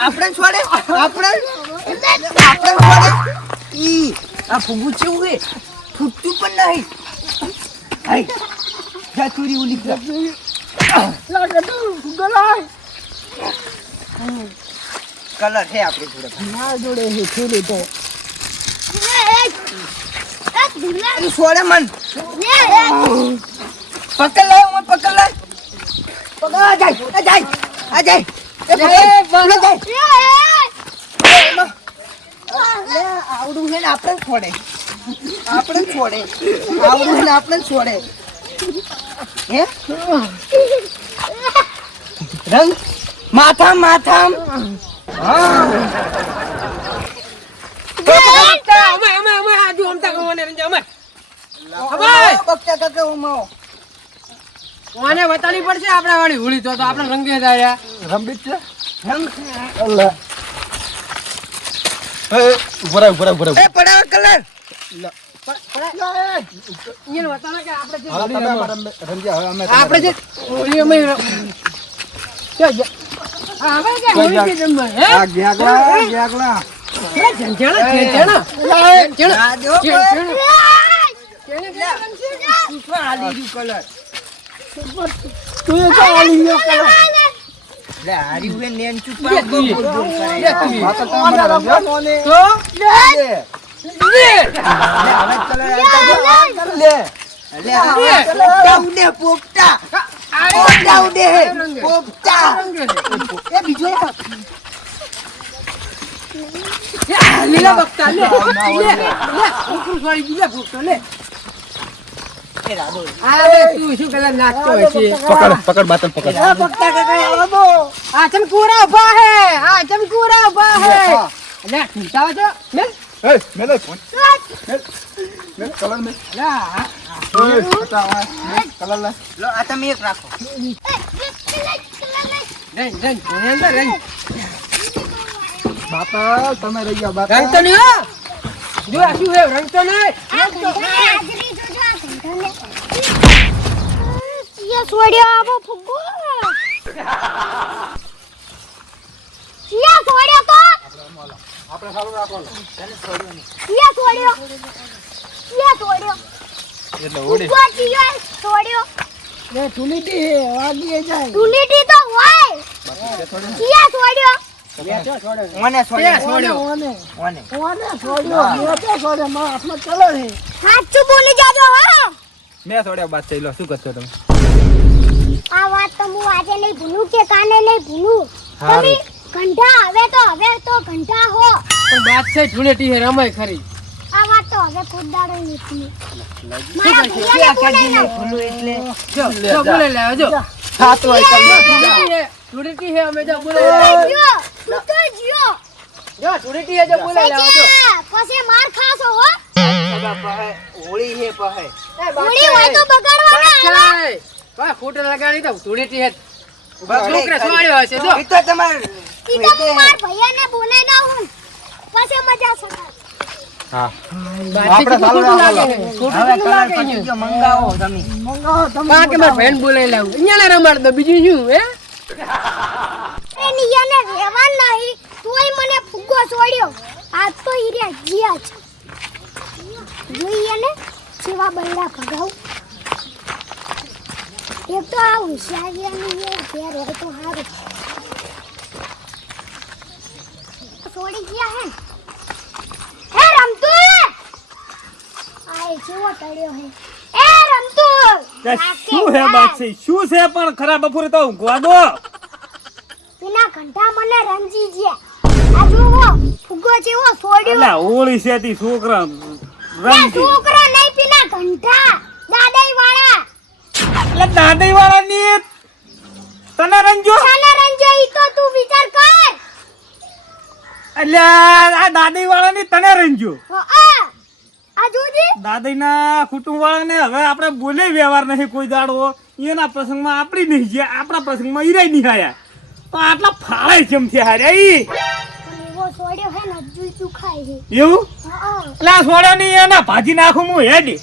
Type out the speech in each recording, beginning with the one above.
આપણે છોડે ઈ આ ફૂગું કેવું હે ફૂટતું પણ નહીં હાય જા ચોરી ઉલી લાગે તો ગલાય કલર હે આપણે જોડે ના જોડે હે છોડે તો ઈ છોડે મન પકડ લે હું પકડ લે પકડ આ જાય આવડું છે ને આપણે છોડે આવડું છે ને આપણે છોડે હે રંગ માથામ હા અમે આજુ હમતા કોને રંજા અમે બકતા કાકા ઉમાઓ કોને બતાની પડશે આપણે વાળી હોળી તો આપણે રંગે જાય રંબી છે રંગ અલ્લા એ ઉભરા એ પડાવ કલર ઈન બતાના કે આપણે જે હા તમે રંજા હવે અમે આપણે જે હોળી અમે કે હા હવે કે હોળી કે જમવા હે આ ગ્યાગલા જણા આ જો આ લીધું કલર તું એ તો આલી નો કલર લે હારી ઉએ નેન ચુપા બોલ આ તો તમારા રંજા કોને તો લે પોપટા ઉડે પોપટા એ બીજો લીલા બક્તા લે ઉકરું છોડી દીધા ફૂટતો લે અરે તું શું કલર નાખતો હોય છે પકડ બાતલ પકડ પોપટા કાકા આવો આ ચમકુરા ઉભા હે લે ચિંતા છો લે એ મેલે ફોન મેલ કલર મે લા એ બતાવા કલર લે લો આ તમે એક રાખો રંગ બાપા તમે રહી ગયા બાપા રંગ તો નહીં હો જો આ શું હે રંગ તો નહીં છોડ્યો આવો ફુગ્ગો સિયા છોડ્યો તો આપણે સારું રાખવાનું સિયા છોડ્યો એટલે ઓડી ફુગ્ગો છોડ્યો લે તુલીટી હે વાગી જાય તુલીટી તો હોય સિયા છોડ્યો મને છોડ્યો ઓને ઓને છોડ્યો મેં તો છોડ્યો મારા હાથમાં કલર હે સાચું બોલી જાજો હા મેં થોડ્યા બાદ થઈ લો શું કરશો તમે આ વાત તો હું આજે નહીં ભૂલું કે કાને નહીં ભૂલું હારું. તમે ઘંટા હવે તો ઘંટા હો પણ બાદ છે તુલીટી હે રમાય ખરી આ વાત તો હવે ખુદદાડો નથી ભૂલું એટલે જો બોલે લે જો થાતો હોય તુલીટી હે અમે જો બોલે લે જો તુલીટી હે જો બોલે લે જો પછી માર ખાશો હો હોળી હે પહે હોળી હોય તો બગાડવાના આવે કોઈ ખોટ લગાડી તો તુલીટી હે છોકરા છોડ્યો હશે જો ઈ તો તમાર ઈ તો હું માર ભૈયાને બોલાઈ ના હું પછી મજા સકા હા આપણે સારું રાખવાનું. હવે કલર પછી જો મંગાવો તમે કે માર ભાઈને બોલાઈ લાવું અહીંયા ને રમાડ દો બીજું શું હે એ નિયાને રહેવા નહીં તોય મને ફુગ્ગો છોડ્યો આ તો હીરા જીયા છે જોઈએ ને સેવા બૈરા ભગાવ એક તો આ હોશિયારીની એ ઘેર હોય તો સારું છોડી ગયા હે રમતુ આય જેવો તળ્યો હે એ રમતુ શું હે બાદશાહ શું છે પણ ખરાબ બપોરે તો ઊંઘવા દો પેલા ઘંટા મને રમજી ગયા આ જોવો ફુગ્ગો જેવો છોડ્યો અલા હોળી છે તી છોકરા એ રમતી છોકરો નહીં પેલા ઘંટા દાદાઈ વાળા એટલે દાદી વાળા ની તને રંજો તને રંજો ઈ તો તું વિચાર કર એટલે આ દાદી વાળા ની તને રંજો આ જોજે દાદી ના કુટુંબ વાળા ને હવે આપણે બોલે વ્યવહાર નહીં કોઈ દાડો એના પ્રસંગમાં આપણી નહીં ગયા આપણા પ્રસંગમાં ઈરાય નહીં આયા તો આટલા ફાળે કેમ થયા રે ઈ એવો છોડ્યો હે ને હજુ દુખાય છે એવું એટલે આ સોડા ની એના ભાજી નાખું હું હેડી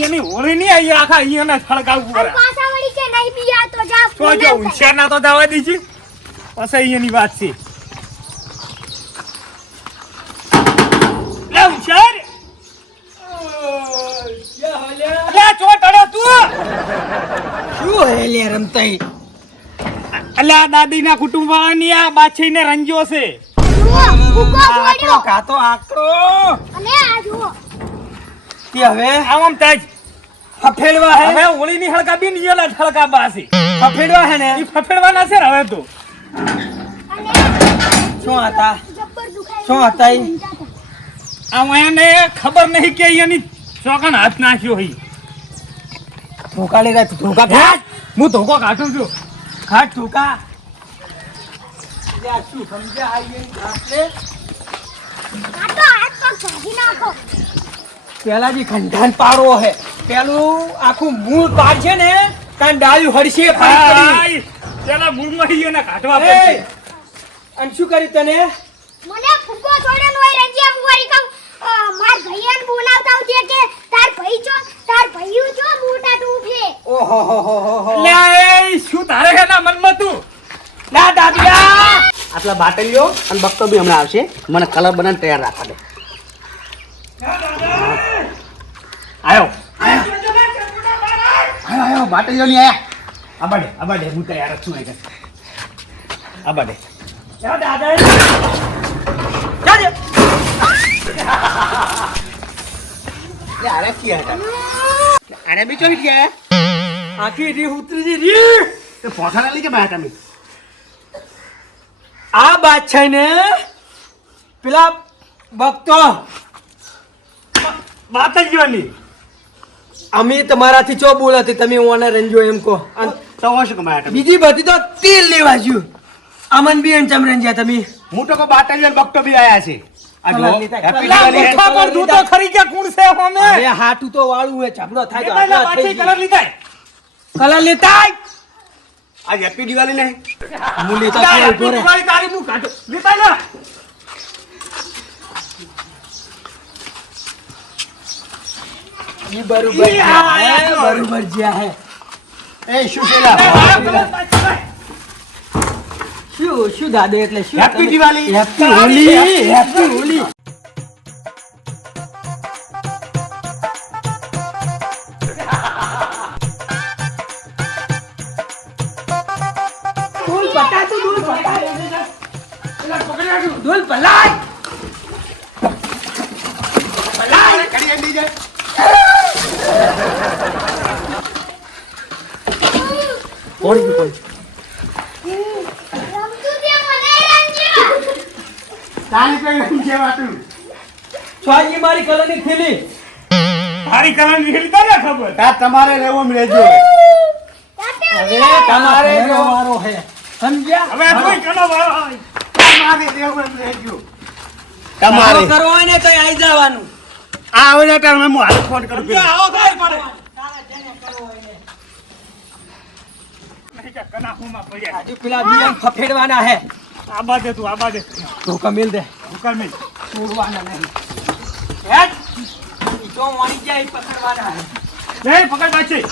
એની હોળી નહીં આવી આખા એના સળગાવવું અને પડે પાછા વળી કે નહીં બીયા તો જા તો જો હોશિયાર ના તો દવા દીધી પછી એની વાત છે શું હે લે રમતાઈ? અલ્યા દાદીના કુટુંબ વાળાની આ બાછીને રંજો છે. જુઓ ફુગ્ગો આકરો છોડ્યો કાતો આકરો. અને આ જુઓ તે હવે આમ તાજ ફફેડવા હે. હવે હોળીની હળગાબી ની એલા હળગાબા છે. ફફેડવા હે ને. ઈ ફફેડવાના છે ને હવે તો. અને શું હતા? જબ્બર દુખાય શું હતા ઈ? આમ એને ખબર નહીં કે એની ચોકન હાથ નાખ્યો હઈ. ધોકા લેતા ધોકા ખાટ. હું ધોકો કાઢું છું. ખાટ ધોકા. લે શું સમજ્યા આઈ આપણે? કાટો હાથ પગ ભાજી નાખો પેલા જે ખંડાન પાડવો હે. પેલું આખું મૂળ પાડ છે ને કાન ડાળ્યું હરશે ફરી કરી. આય, પેલા મૂળમાં ઈ એને કાઢવા એ પડશે. અને શું કર્યું તને? મને ફુગ્ગો છોડ્યો નો રંજીયા મુવારી કહું માર ભૈયાને બોલાવતા આવજે કે તાર ભાઈ છો તાર ભૈયું છો મોટા તું છે ઓહો હો હો હો હો. લે એ શું તારે એના મનમાં તું? લા દાદિયા. આટલા બાટલીઓ અને બક્તો બી હમણાં આવશે. મને કલર બનાવીને તૈયાર રાખવા દે. આયો. આયો બાટલીઓ ની આયા. આબાડે હું તૈયાર જ છું અહીં. આબાડે. જા દાદા. જાજે. અરે કી હતા. અરે બી ચોવી ગયા. આખી રી ઉતરી જી રી. તે પોઠાના લઈ કે બાયા તમે. આ બાદશાહ ને પેલા ભક્તો બાતલીઓની. અમે તમારાથી ચો બોલાતી તમે ઓના રંજો એમ કહો. અને તો શું કમાયા તમે. બીજી બધી તો તેલ લેવા જ્યું. અમન બી એન ચમરંજ્યા તમે. હું તો કો બાટલીઓ અને બક્તો બી આયા છે. આ જો હેપી લા દિવાળી. મોઠા પર તું તો ખરી કે કોણ છે હોમે? અરે હાટું તો વાળું હે ચાપડો થાય તો લેતા જા, આટલા થઈ પાછી કલર લીધા. કલર લેતા આય. આજ હેપી દિવાળી નહીં. હું લેતા લા, ક્યાં હેપી ઉભો રહે. દિવાળી તારી હું કાઢું. લેતા જા. ઈ બરોબર ઈ જ્યાં હે, આ બરોબર જ્યાં હે. એ શું પેલા. આ કલર પાછી લાય. શું દાદા એટલે શું? Happy Diwali. Happy Holi. Happy Holi. ડોલ પટા તું ડોલ પટા. ડોલ પલાય. પલાય કરી એંડી જાય. રમતું તે મને રંજીયા તારી કઈ નહીં કહેવાતું. છોજી મારી કલરની થેલી. તારી કલર નીકળી તને ખબર. તાર તમારે રહેવો રહેજો. હવે તમારે જો વારો હે. સમજ્યા? હવે કોઈ કનો વાળો હોય. તમારે રહેવો રહેજો. વારો તમારે કરવો હોય ને તો આઈ જવાનું. આ આવે ને ત્યારે હું હાલ ફોન કરું જો આવો થાય મારે. નહીં કે કના હુંમાં પડ્યા. હજુ પેલા બિયન ફફેડવાના હે. આ બાજુ તું આ બાજુ. ધોકા મેલ દે. ઉકળ નહીં. છોડવાના નહીં. હેટ. ઈ તો મળી જાય ઈ પકડવાના હે. જય પકડ બાચી.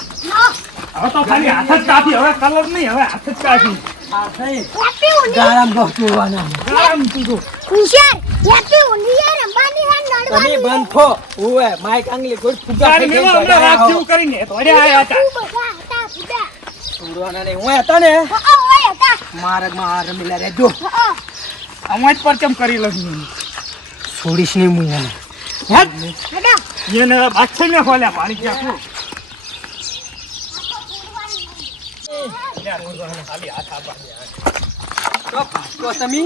હવે તો ખાલી હાથ જ કાપી. હવે કલર નહીં, હવે હાથ જ કાપી. આ થઈ. હેપી હોલી ગાળામાં બહુ છોડવાના હે. આમ તું તો. ખુશાલ હેપી હોલી યાર અંબાની હાન તમે નડવાની બંધ થો. ઓવે માઈક આંગલી કોઈ ફુગ્ગા તારી ફેંકે મેલો હમણાં રાત જેવું કરીને તોડે આયા હતા. બધા હતા બધા છોડવાના નહીં. હું હતા ને ઓય હતા માર્ગમાં આ રમીલા રહેજો. આમ જ પરચમ કરી લઉં. છોડીશ નહીં હું એને. હેટ. હેડા એને બાછઈ ને ખોલ્યા પાણી ક્યાં તો પાછો તમે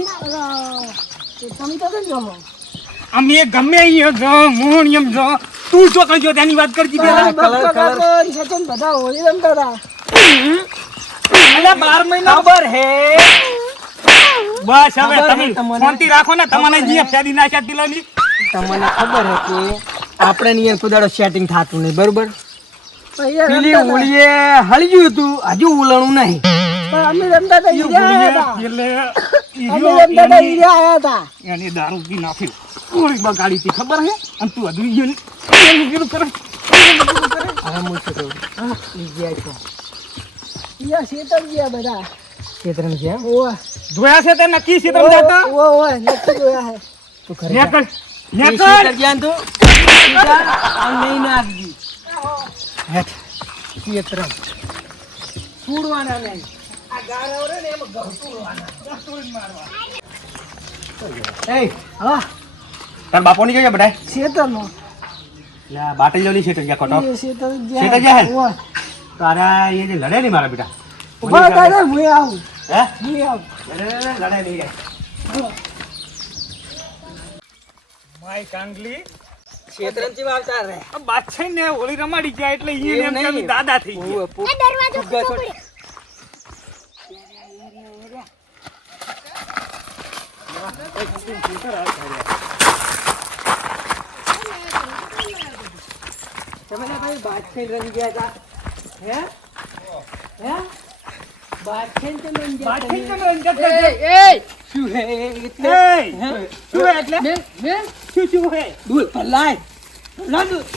અમે ગમે અહીંયા જો હું એમ જો તું જો કઈ જો તેની વાત કરતી પેલા કલર કલર અલ્યા 12 મહિના ખબર હે. બસ હવે ખબર તમે હે તમને? શાંતિ રાખો ને તમને જે ફેરી નાખ્યા તિલાની તમને ખબર હે કે આપણે ની કુદાડો સેટિંગ થાતું નહીં બરોબર. પેલી ઓળીએ હળજ્યું હતું હજુ ઉલણું નહીં. એની દારૂ પી નાખી ગોળી બગાડી હતી ખબર હે અને તું હજુ ગયો એનું કીધું કરે હવે હું શું કહું? ઈ ગયા છો. ખેતરમાં ગયા? જોયા છે તે નક્કી છે તમે જાતા તું ઘરે જા. નેકળ ઈ નેકળ ખેતર ગયા ને તું? સીધા આમ નહીં નાખજી. હેઠ. ખેતરમાં. છોડવાના નહીં. આ ગારા રે ને એમાં ઘઉં તોડવાના. એ હા તાર બાપો ની જોઈએ બધા ખેતરમાં બાટલીઓ ની શેઠ ગયા ખોટો એ ખેતર ખેતર જાય? ઓય. તારા એ જે લડે નહીં મારા બેટા ઉભા દાદા હું આવું હે હું આવું લડે નહીં જાય માય કાંગલી ક્ષેત્રંજી વાવતા રે. આ બાદશાહ ને હોળી રમાડી ગયા એટલે ઈ એવું એમ કે નહીં. અમે દાદા થઈ ગયા. ઓવે, પુ- આ દરવાજો ફુગ્ગા ખુલ્લો છોડ. પડ્યો. તમે ને ભાઈ બાદશાહ રંગ ગયા હતા. હે? હે? બાદશાહ કેમ રંગ ગયા બાદશાહ તમે? કેમ રંગત કરશે? શું હે એટલે? એ, હે? શું હે એટલે? શું હે? દૂધ ભલાય. ભલા દૂધ.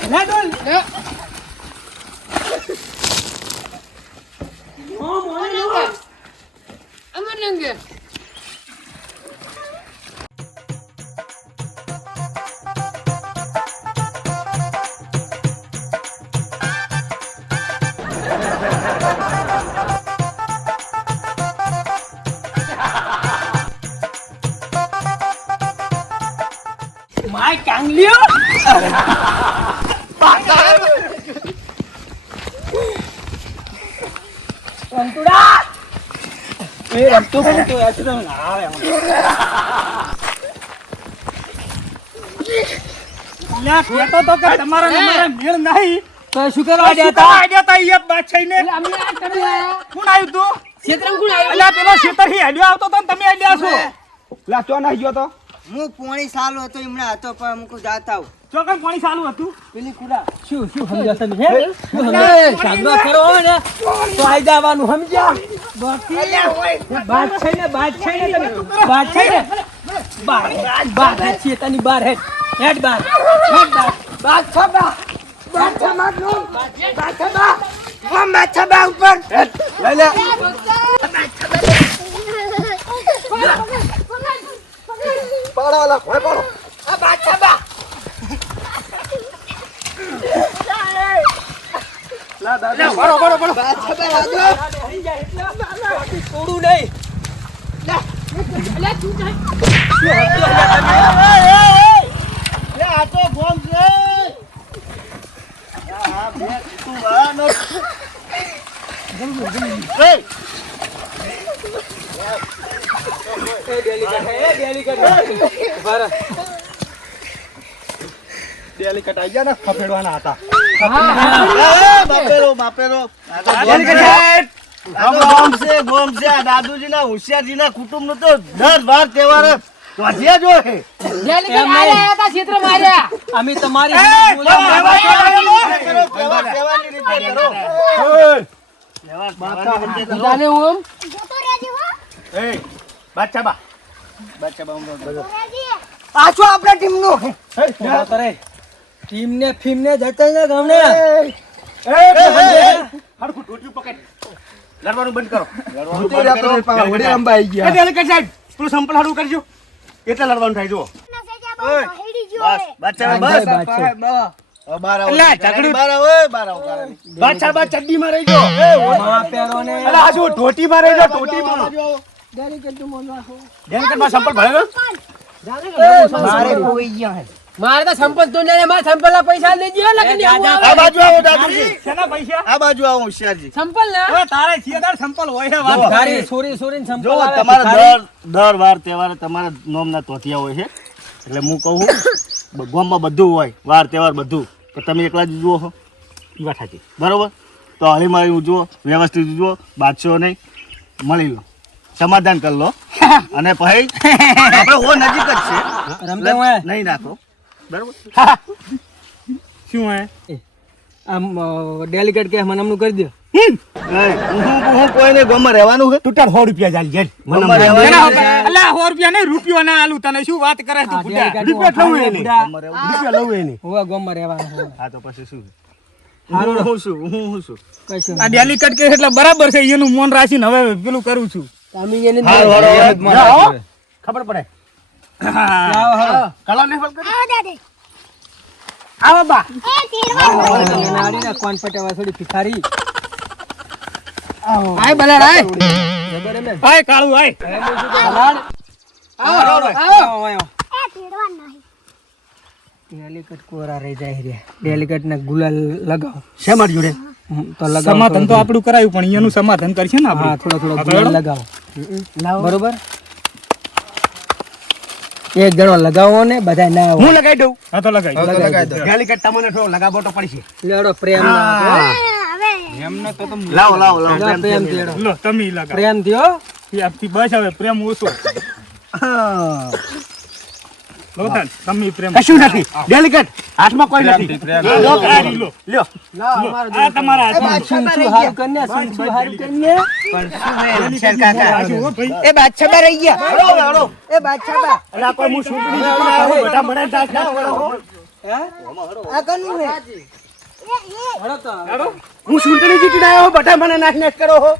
ભલા દૂધ. હા, મોને લો. અમર નંગે માય કાંગલીઓ. રમતુડા. એ રમતો પણ તો યાર તો ના આવે આમાં. લ્યા, કહેતો તો કે તમારા ને મારા મેળ નહીં. તો શું કરવા શું દેતા? કરવા આડ્યા તા ઈ એક બાદશાહને? અમને આ કરી આયા કોણ આવ્યું તું? ખેતરમાં કોણ આવ્યું અલ્યા, પેલો શેતરથી હેડ્યો આવતો તો ને તમે હેડ્યા છો. લા ચો ના ગયો તો હું પોણી સાલું હતો હમણાં હતો પણ મુકું જાતા આવું ચોકન પાણી ચાલુ હતું. પેલી કુડા શું શું સમજ્યા તમે હે? શું સમજ્યા? સામનો કરો હોય ને તો આઈ જવાનું સમજ્યા? બાદશાહ ને તમે બાદશાહ ને બાર છે તની બાર હેડ બાર બાદશાહ બા બાદશાહ માં નો બાદશાહ બા હું બાદશાહ બા ઉપર લઈ લે પાડો લા ભાઈ પાડો આ બાદશાહ બા લા દાદા પાડો પાડો પાડો બાદશાહ બા રાજો છોડું નહીં આ તો ગોમ છે આ બે તું વાનો ડેલી કટાઈ ગયા ને ખફેડવાના હતા બાપેરો બાપેરો આ તો ગોમ છે ગોમ છે આ દાદુજીના હોશિયારજીના કુટુંબનો તો 10-12 તહેવાર વધ્યા જો હે ખેતરમાં આવ્યા અમે તમારી તહેવારની રીતે કરો જાને હું આમ જોતો રહેજે હો. એ બાદશાહ બા રહેજે. પાછો આપણા ટીમનો ટીમ ને ફીમ ને જતા ને ગમને હરખું ટોટિયું પકડ લડવાનું બંધ કરો લડવાનું બંધ કરો વડે અંબાઈ ગયા એટલે કે સાહેબ પેલું સંપલ હાડું કરજો એટલે લડવાનું થાય જો ના સેજા બહુ હેડી ગયો બસ હે. બાદશાહ બસ બાર આવો અલ્યા, ઝઘડું- બાર આવો બાર આવો બાદશાહ બા ચડ્ડી માં રહી ગયો માં પેરો ને અલા આ જો ટોટી માં રહી ગયો ટોટી માં ડેલિકેટ નું મન રાખો ડેલિકેટ માં સંપલ ભળે મારે કોઈ ગયા હે મારે તો સંપત તો ને મારા સંપલ ના પૈસા લઈ ગયો લગન આ બાજુ આવો દાદુજી શેના પૈસા? આ બાજુ આવો હોશિયારજી સંપલ ના હવે તારે છેદાર સંપલ હોય છે વાત. ગાડી સોરી સોરી ને જો સંપલ આવે તમારા દર વાર તહેવારે તમારા નોમના તોતિયા હોય છે એટલે હું કહું ગામમાં બધું હોય વાર તહેવાર બધું તો તમે એકલા જ જુઓ છો એ વાત સાચી બરોબર તો હળી મારી જુઓ વ્યવસ્થિત જુઓ બાદશાહ નહીં મળી લો સમાધાન કરી લો અને પછી આપણે હો નજીક જ છે રમતે હોય નહીં નાખો બરોબર શું હે? આમ ડેલિકેટ કે મને અમનું કરી દો હું કોઈને ગામમાં રહેવાનું છે તૂટાર 100 રૂપિયા ચાલી જાય. ગામમાં શેના રહેવાનું હોય? અલ્યા, 100 રૂપિયા નહીં, રૂપિયો ના આલું તને. શું વાત કરે તું બુડા? રૂપિયા લઉં એની રૂપિયા લઉં એની હોવા ગામમાં રહેવાનું હોય. હા તો પછી શું હારું. હું શું કશું આ ડેલિકેટ કે એટલે બરાબર છે, એનું મન રાખીને હવે પેલું કરું છું. અમે એને હારું, હારું, હારું. ખબર પડે હા. આવો, હાલો. કલા ને ફલ કરી આવો દાદે. આવો બા એ તેડવા નાડીને કોણ પટાવા થોડી ભિખારી આય બલાડ આય જબર એમ હાય કાળું હાય બલાડ આવો આવો એ તેડવા નહીં ડેલિકેટ કોરા રહી જાય રે ડેલિકેટ ને ગુલાલ લગાવો શેમાં જોડે તો લગાવો સમાધાન તો આપણું કરાયું પણ એનું સમાધાન કરશે ને હા આપણે થોડો ગુલાલ લગાવો બરોબર એક જણો લગાવો ને બધા ના આવો હું લગાઈ દઉં હા તો લગાવી દો. ડેલિકેટ તમને થોડો લગાવો તો પડશે લેડો પ્રેમ ના હવે લાવો લાવો લાવો પ્રેમ પ્રેમ થી લેડો લો તમે લગાવો પ્રેમ થયો આપથી બસ હવે પ્રેમ ઓછો લો તાન તમે પ્રેમ કશું નથી ડેલિકેટ હાથમાં કોઈ નથી લો કાઢી લો લ્યો આ તમારા હાથમાં શું હારું કરીને શું હારું કરીને આજુ હો ભાઈ એ બાદશાહ બા રહી ગયા હળો હળો એ બાદશાહ બા અલા કોઈ હું છૂટણી જીતના બધા મને ડાક ના હળો આ કનું હે હું છૂટણી જીતીને આવ્યો બધા મને નાક નાક કરો હો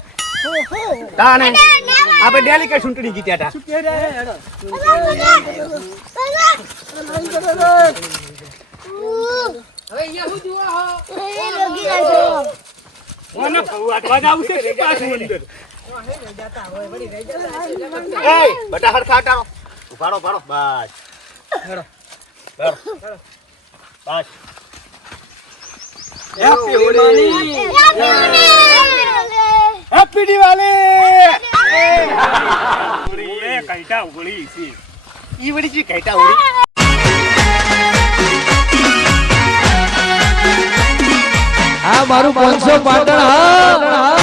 તાને આપણે ડેલિકેટ છૂટણી જીત્યા હતા હવે અહીંયા શું જુઓ હો ઓને ફવાટવા જાવ છે કે પાછું અંદર એ બધા હરખા હટારો ઉભારો ભારો બસ હેડો બસ હેપી હોળી હેપી દિવાળી એ કઈટા ઉગળી છે ઈ વળી જી કહેતા હોળી આ મારું 500 પાટણ હા